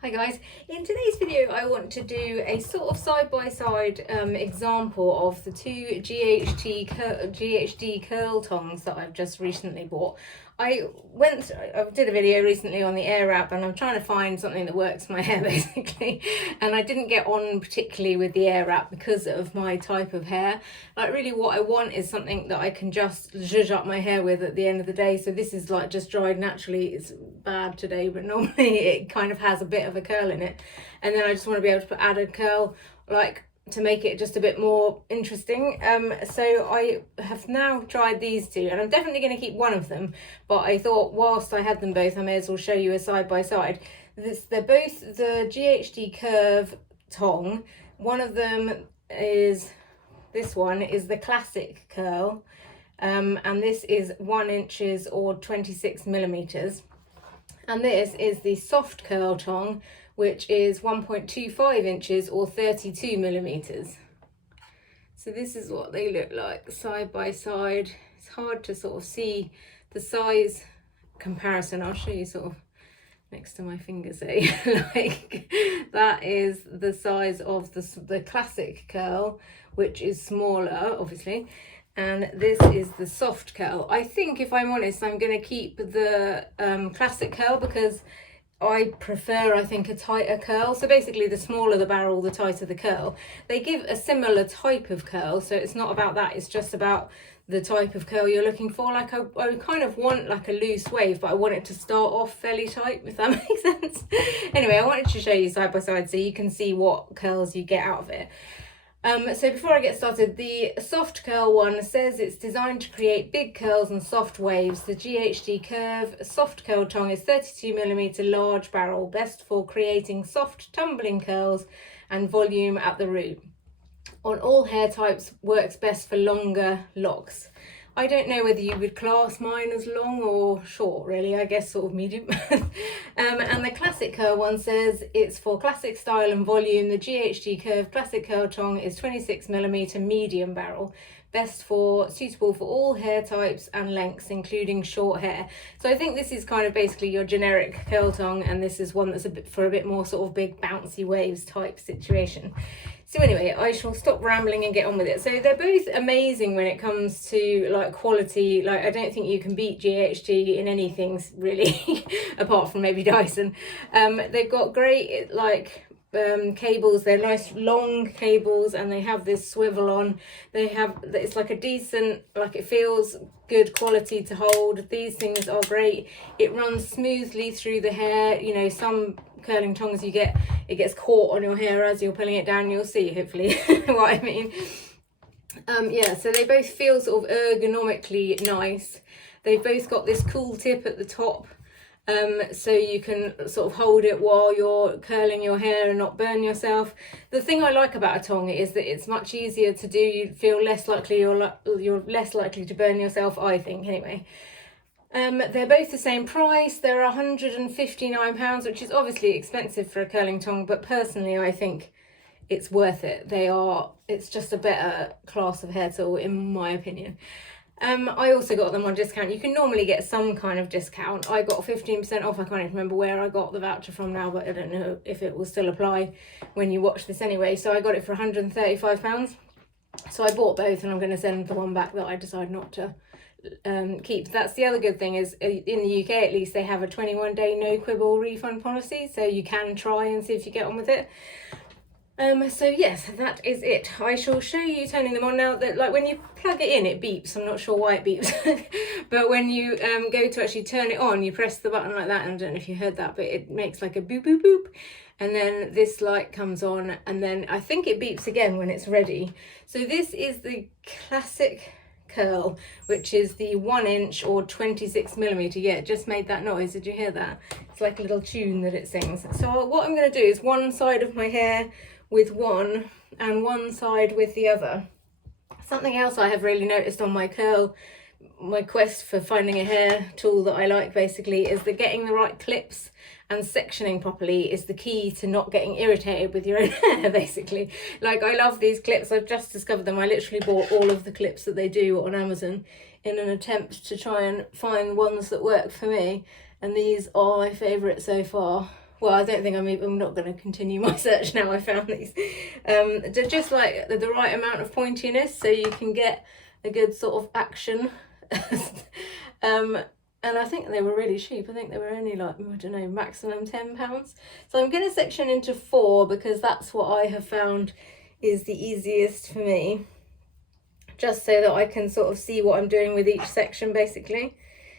Hi guys, in today's video I want to do a sort of side-by-side example of the two GHD Curl Tongs that I've just recently bought. I did a video recently on the Air app and I'm trying to find something that works for my hair basically, and I didn't get on particularly with the Air app because of my type of hair. Like really what I want is something that I can just zhuzh up my hair with at the end of the day. So this is like just dried naturally. It's bad today, but normally it kind of has a bit of a curl in it, and then I just want to be able to put added curl like to make it just a bit more interesting. So I have now tried these two and I'm definitely going to keep one of them, but I thought whilst I had them both I may as well show you a side by side. They're both the GHD Curve Tong. One of them is, this one is the classic curl, and this is 1 inches or 26 millimeters. And this is the soft curl tong, which is 1.25 inches or 32 millimeters. So this is what they look like side by side. It's hard to sort of see the size comparison. I'll show you sort of next to my finger, say. Like that is the size of the classic curl, which is smaller obviously, and this is the soft curl. I think, if I'm honest, I'm going to keep the classic curl because I prefer, I think, a tighter curl. So basically the smaller the barrel, the tighter the curl. They give a similar type of curl, so it's not about that, it's just about the type of curl you're looking for. Like I kind of want like a loose wave, but I want it to start off fairly tight, if that makes sense. Anyway, I wanted to show you side by side so you can see what curls you get out of it. So before I get started, the soft curl one says it's designed to create big curls and soft waves. The GHD Curve soft curl tong is 32mm large barrel, best for creating soft tumbling curls and volume at the root. On all hair types, works best for longer locks. I don't know whether you would class mine as long or short, really. I guess sort of medium. And the classic curl one says it's for classic style and volume. The GHD Curve classic curl tong is 26mm medium barrel, suitable for all hair types and lengths, including short hair. So I think this is kind of basically your generic curl tong, and this is one that's a bit more sort of big bouncy waves type situation. So anyway, I shall stop rambling and get on with it. So they're both amazing when it comes to like quality. Like I don't think you can beat GHD in anything really, apart from maybe Dyson. They've got great like cables. They're nice long cables, and they have this swivel on. It's like a decent, like it feels good quality to hold. These things are great. It runs smoothly through the hair. You know, some curling tongs it gets caught on your hair as you're pulling it down. You'll see hopefully what I mean. Yeah, so they both feel sort of ergonomically nice. They've both got this cool tip at the top, so you can sort of hold it while you're curling your hair and not burn yourself. The thing I like about a tong is that it's much easier to do. You feel less likely, you're less likely to burn yourself, I think anyway. They're both the same price. They're £159, which is obviously expensive for a curling tong, but personally I think it's worth it. It's just a better class of hair tool in my opinion. I also got them on discount. You can normally get some kind of discount. I got 15% off. I can't even remember where I got the voucher from now, but I don't know if it will still apply when you watch this anyway. So I got it for £135. So I bought both, and I'm going to send the one back that I decided not to keep. That's the other good thing, is in the UK at least they have a 21-day no quibble refund policy, so you can try and see if you get on with it. So yes, that is it. I shall show you turning them on now. That like when you plug it in, it beeps. I'm not sure why it beeps, but when you go to actually turn it on, you press the button like that, and I don't know if you heard that, but it makes like a boop boop boop, and then this light comes on, and then I think it beeps again when it's ready. So this is the classic curl, which is the 1 inch or 26mm. Yeah, it just made that noise. Did you hear that? It's like a little tune that it sings. So what I'm going to do is one side of my hair with one and one side with the other. Something else I have really noticed on my quest for finding a hair tool that I like basically is that getting the right clips and sectioning properly is the key to not getting irritated with your own hair basically. Like I love these clips. I've just discovered them. I literally bought all of the clips that they do on Amazon in an attempt to try and find ones that work for me, and these are my favourite so far. well, I don't think I'm not going to continue my search now I found these. They're just like the right amount of pointiness so you can get a good sort of action. And I think they were really cheap. I think they were only like, I don't know, maximum £10. So I'm going to section into 4 because that's what I have found is the easiest for me, just so that I can sort of see what I'm doing with each section basically.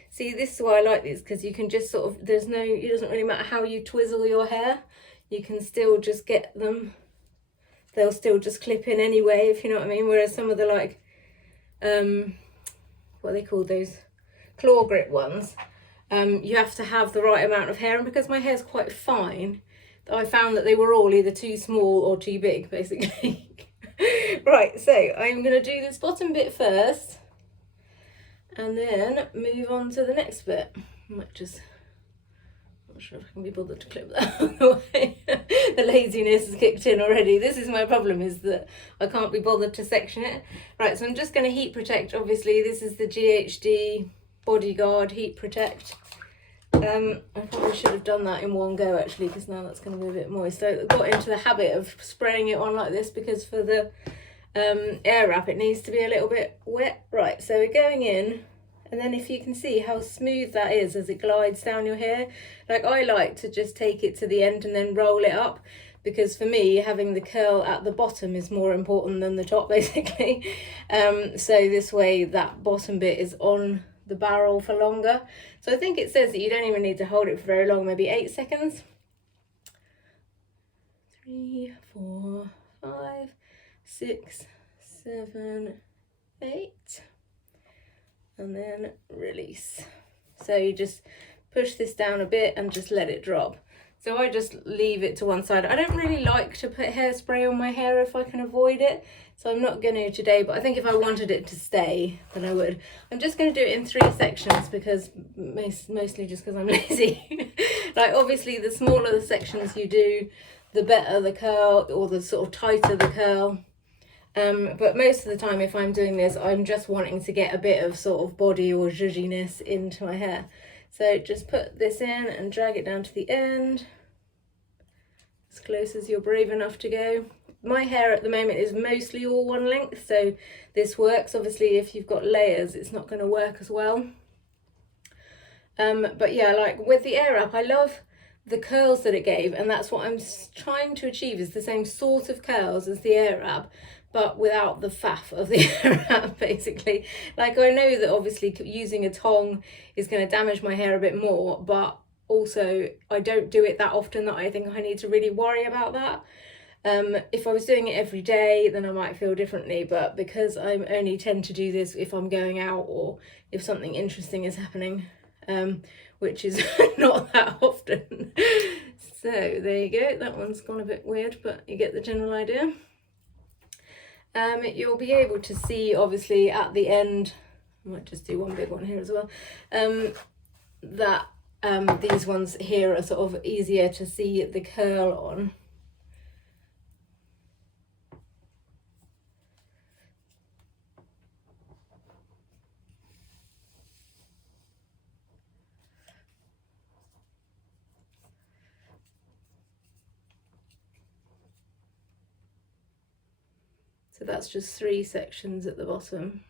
See, this is why I like these, because you can just sort of, it doesn't really matter how you twizzle your hair, you can still just get them, they'll still just clip in anyway, if you know what I mean. Whereas some of the like, what are they called, those claw grip ones, you have to have the right amount of hair, and because my hair's quite fine, I found that they were all either too small or too big basically. Right, so I'm going to do this bottom bit first and then move on to the next bit. I might just, I'm not sure if I can be bothered to clip that away. The laziness has kicked in already. This is my problem, is that I can't be bothered to section it. Right, so I'm just going to heat protect. Obviously this is the GHD Bodyguard Heat Protect. I probably should have done that in one go actually, because now that's going to be a bit moist. So I got into the habit of spraying it on like this because for the air wrap it needs to be a little bit wet. Right, so we're going in, and then if you can see how smooth that is as it glides down your hair, like I like to just take it to the end and then roll it up, because for me having the curl at the bottom is more important than the top basically. So this way that bottom bit is on the barrel for longer. So I think it says that you don't even need to hold it for very long, maybe 8 seconds. 3, 4, 5, 6, 7, 8, and then release. So you just push this down a bit and just let it drop. So I just leave it to one side. I don't really like to put hairspray on my hair if I can avoid it, so I'm not going to today, but I think if I wanted it to stay, then I would. I'm just going to do it in 3 sections, because mostly just because I'm lazy. Like obviously the smaller the sections you do, the better the curl, or the sort of tighter the curl. But most of the time if I'm doing this, I'm just wanting to get a bit of sort of body or zhuzhiness into my hair. So just put this in and drag it down to the end, as close as you're brave enough to go. My hair at the moment is mostly all one length, so this works. Obviously if you've got layers it's not going to work as well. But yeah, like with the air wrap, I love the curls that it gave, and that's what I'm trying to achieve, is the same sort of curls as the air wrap, but without the faff of the air wrap basically. Like I know that obviously using a tong is going to damage my hair a bit more, but also I don't do it that often that I think I need to really worry about that. If I was doing it every day, then I might feel differently, but because I only tend to do this if I'm going out or if something interesting is happening, which is not that often. So there you go, that one's gone a bit weird, but you get the general idea. You'll be able to see obviously at the end, I might just do one big one here as well, that these ones here are sort of easier to see the curl on. So that's just 3 sections at the bottom.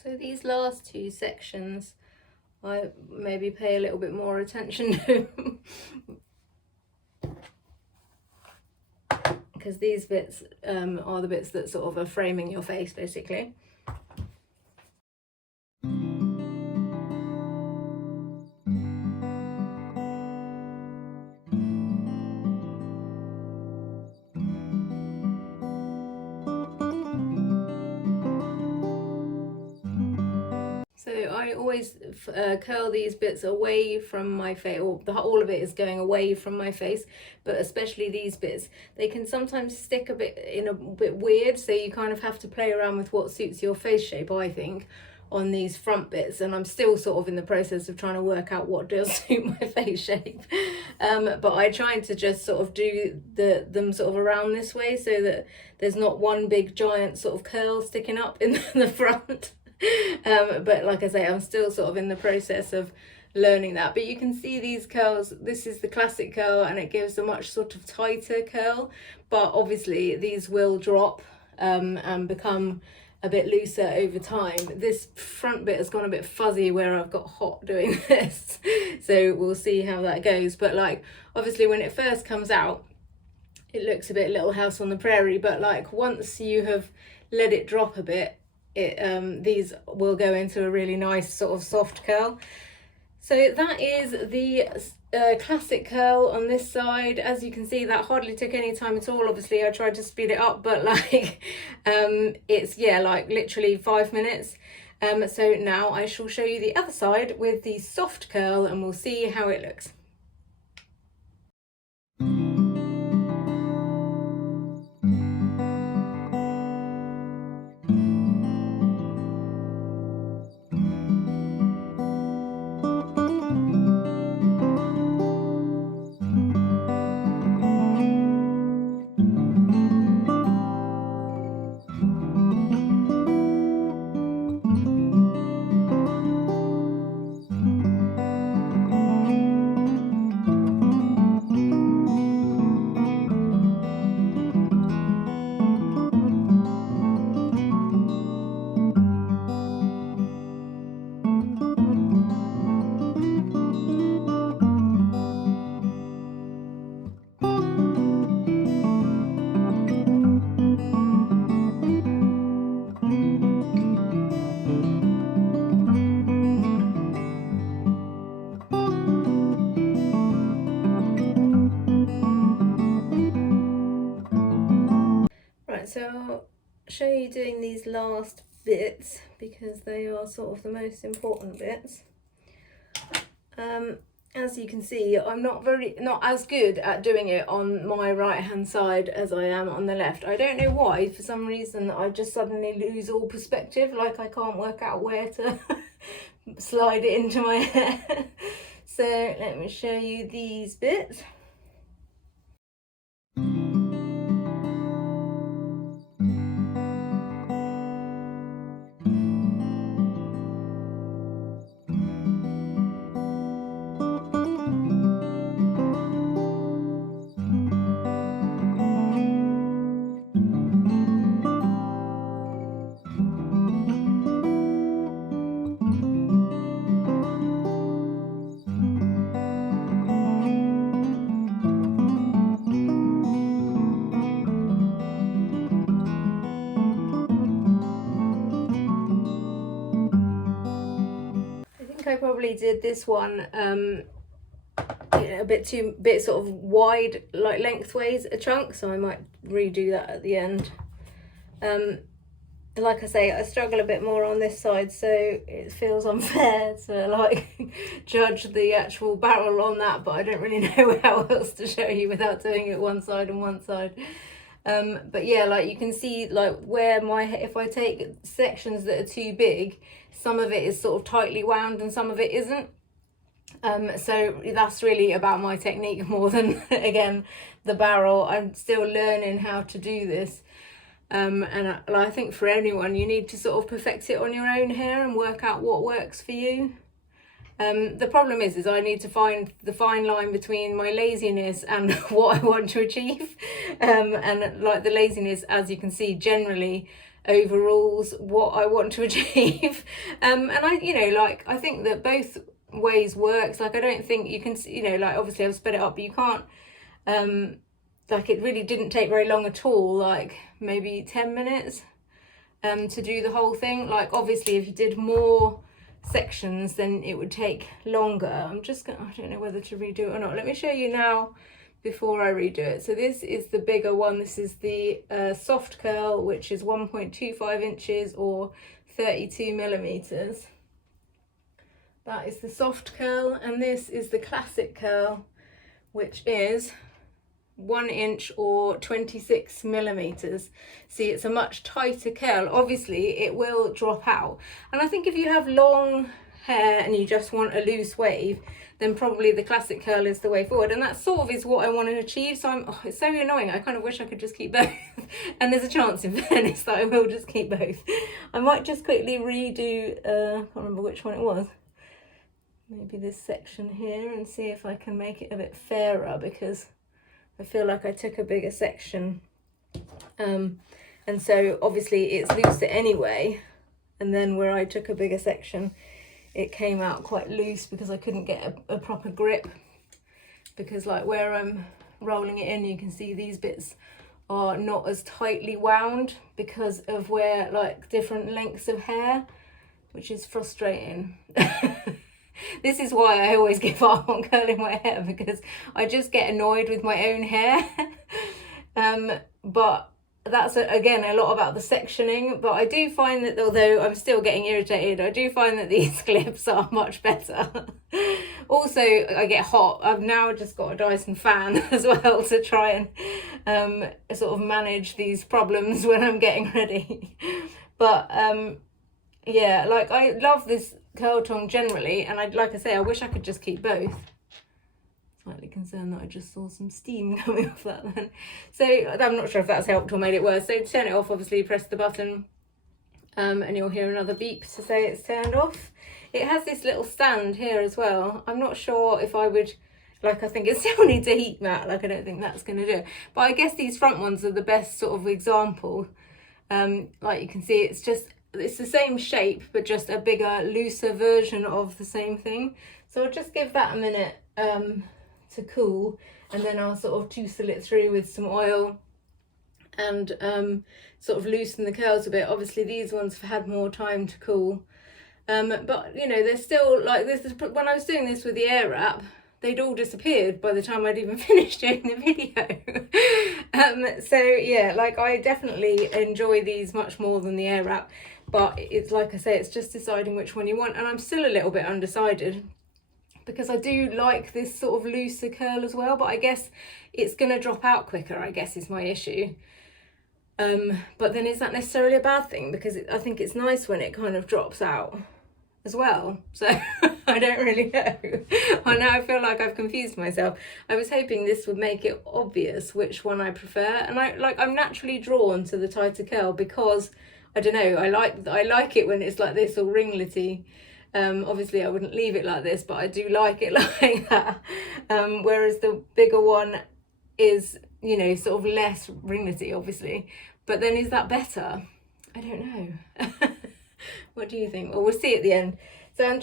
So these last 2 sections I maybe pay a little bit more attention to. because these bits are the bits that sort of are framing your face basically. So I always curl these bits away from my face, or all of it is going away from my face, but especially these bits. They can sometimes stick a bit weird, so you kind of have to play around with what suits your face shape, I think, on these front bits, and I'm still sort of in the process of trying to work out what does suit my face shape. But I try to just sort of do them sort of around this way so that there's not one big giant sort of curl sticking up in the front. But like I say, I'm still sort of in the process of learning that. But you can see these curls, this is the classic curl, and it gives a much sort of tighter curl, but obviously these will drop and become a bit looser over time. This front bit has gone a bit fuzzy where I've got hot doing this, so we'll see how that goes. But like, obviously when it first comes out, it looks a bit Little House on the Prairie, but like once you have let it drop a bit, these will go into a really nice sort of soft curl. So that is the classic curl on this side. As you can see, that hardly took any time at all. Obviously I tried to speed it up, but like it's, yeah, like literally 5 minutes. So now I shall show you the other side with the soft curl, and we'll see how it looks. Right, so I'll show you doing these last bits because they are sort of the most important bits. As you can see, I'm not as good at doing it on my right hand side as I am on the left. I don't know why. For some reason I just suddenly lose all perspective, like I can't work out where to slide it into my hair. So let me show you these bits. I probably did this one a bit sort of wide, like lengthways a chunk, so I might redo that at the end. Like I say, I struggle a bit more on this side, so it feels unfair to like judge the actual barrel on that, but I don't really know how else to show you without doing it one side and one side. But yeah, like you can see, like where if I take sections that are too big, some of it is sort of tightly wound and some of it isn't. So that's really about my technique more than again the barrel. I'm still learning how to do this, and I think for anyone you need to sort of perfect it on your own hair and work out what works for you. The problem is I need to find the fine line between my laziness and what I want to achieve, and like the laziness, as you can see, generally overrules what I want to achieve. And I think that both ways works. Like I don't think you can, like obviously I've sped it up, but you can't like it really didn't take very long at all, like maybe 10 minutes to do the whole thing. Like obviously if you did more sections then it would take longer. I'm just gonna, I don't know whether to redo it or not. Let me show you now before I redo it. So this is the bigger one. This is the soft curl, which is 1.25 inches or 32 millimeters. That is the soft curl, and this is the classic curl, which is 1 inch or 26 millimeters. See, it's a much tighter curl. Obviously it will drop out, and I think if you have long hair and you just want a loose wave, then probably the classic curl is the way forward, and that sort of is what I want to achieve. So it's so annoying, I kind of wish I could just keep both and there's a chance in fairness that I will just keep both. I might just quickly redo, I can't remember which one it was, maybe this section here, and see if I can make it a bit fairer, because I feel like I took a bigger section, and so obviously it's looser anyway, and then where I took a bigger section it came out quite loose because I couldn't get a proper grip, because like where I'm rolling it in, you can see these bits are not as tightly wound because of where like different lengths of hair, which is frustrating. This is why I always give up on curling my hair, because I just get annoyed with my own hair. But that's again a lot about the sectioning. But I do find that although I'm still getting irritated, I do find that these clips are much better. Also, I get hot. I've now just got a Dyson fan as well to try and sort of manage these problems when I'm getting ready. But yeah, like I love this curl tong generally, and like I say, I wish I could just keep both. Slightly concerned that I just saw some steam coming off that then. So I'm not sure if that's helped or made it worse. So to turn it off, obviously press the button, and you'll hear another beep to say it's turned off. It has this little stand here as well. I'm not sure if I would, like, I think it still needs a heat mat, like I don't think that's going to do it. But I guess these front ones are the best sort of example. Like you can see, it's the same shape, but just a bigger, looser version of the same thing. So I'll just give that a minute to cool, and then I'll sort of tousle it through with some oil and sort of loosen the curls a bit. Obviously these ones have had more time to cool, but you know, they're still like this. When I was doing this with the air wrap, they'd all disappeared by the time I'd even finished doing the video. So yeah, like I definitely enjoy these much more than the air wrap, but it's like I say, it's just deciding which one you want, and I'm still a little bit undecided because I do like this sort of looser curl as well, but I guess it's going to drop out quicker, I guess is my issue. But then is that necessarily a bad thing? Because I think it's nice when it kind of drops out as well. So I don't really know. Now I feel like I've confused myself. I was hoping this would make it obvious which one I prefer, and I'm naturally drawn to the tighter curl because I don't know, I like it when it's like this, all ringlety. Obviously I wouldn't leave it like this, but I do like it like that. Whereas the bigger one is, you know, sort of less ringlety, obviously. But then is that better? I don't know. What do you think? Well, we'll see at the end. So I'm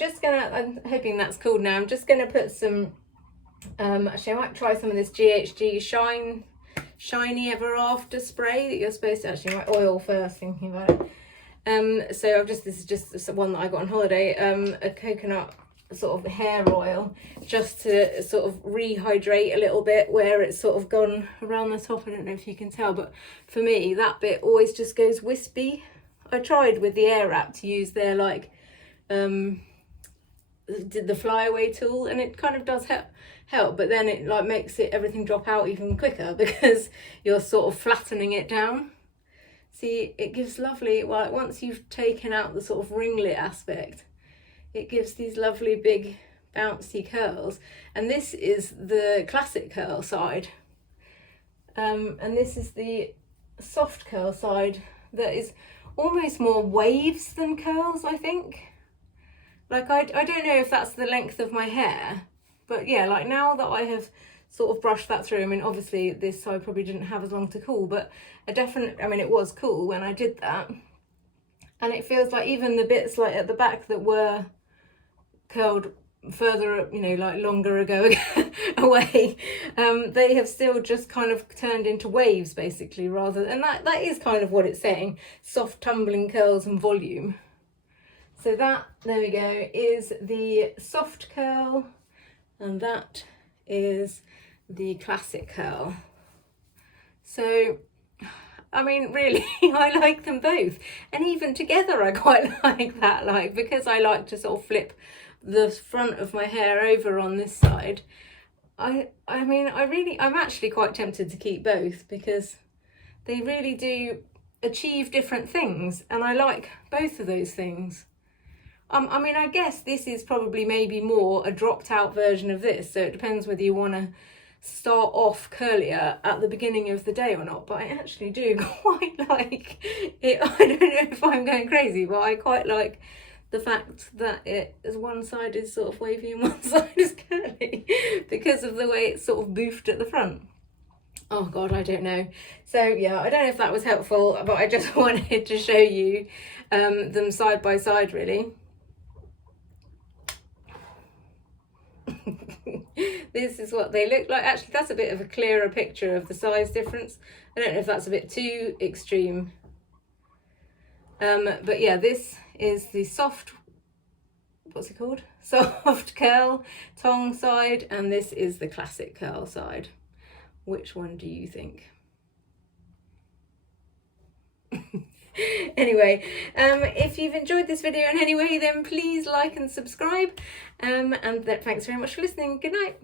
hoping that's cool now. I'm just gonna put some, actually I might try some of this GHD Shiny Ever After spray that you're supposed to actually might oil first, thinking about it. So this is just one that I got on holiday, a coconut sort of hair oil, just to sort of rehydrate a little bit where it's sort of gone around the top. I don't know if you can tell, but for me that bit always just goes wispy. I tried with the air wrap to use their like the flyaway tool, and it kind of does help, but then it like makes everything drop out even quicker because you're sort of flattening it down. See, it gives lovely, well, once you've taken out the sort of ringlet aspect, it gives these lovely big bouncy curls. And this is the classic curl side, and this is the soft curl side that is almost more waves than curls, I think. Like I don't know if that's the length of my hair, but yeah, like now that I have sort of brushed that through, I mean obviously this side probably didn't have as long to cool, but I mean it was cool when I did that, and it feels like even the bits like at the back that were curled further, you know, like longer ago away, they have still just kind of turned into waves basically, rather, and that is kind of what it's saying: soft tumbling curls and volume. So that, there we go, is the soft curl, and that is the classic curl. So I mean, really, I like them both, and even together I quite like that, like, because I like to sort of flip the front of my hair over on this side. I mean, I'm actually quite tempted to keep both, because they really do achieve different things, and I like both of those things. I mean, I guess this is probably maybe more a dropped out version of this, so it depends whether you want to start off curlier at the beginning of the day or not, but I actually do quite like it. I don't know if I'm going crazy, but I quite like the fact that one side is sort of wavy and one side is curly, because of the way it's sort of boofed at the front. Oh god, I don't know. So yeah, I don't know if that was helpful, but I just wanted to show you them side by side, really. This is what they look like. Actually, that's a bit of a clearer picture of the size difference. I don't know if that's a bit too extreme. But yeah, this is the soft, what's it called? Soft curl tong side, and this is the classic curl side. Which one do you think? Anyway, if you've enjoyed this video in any way, then please like and subscribe. And thanks very much for listening. Good night.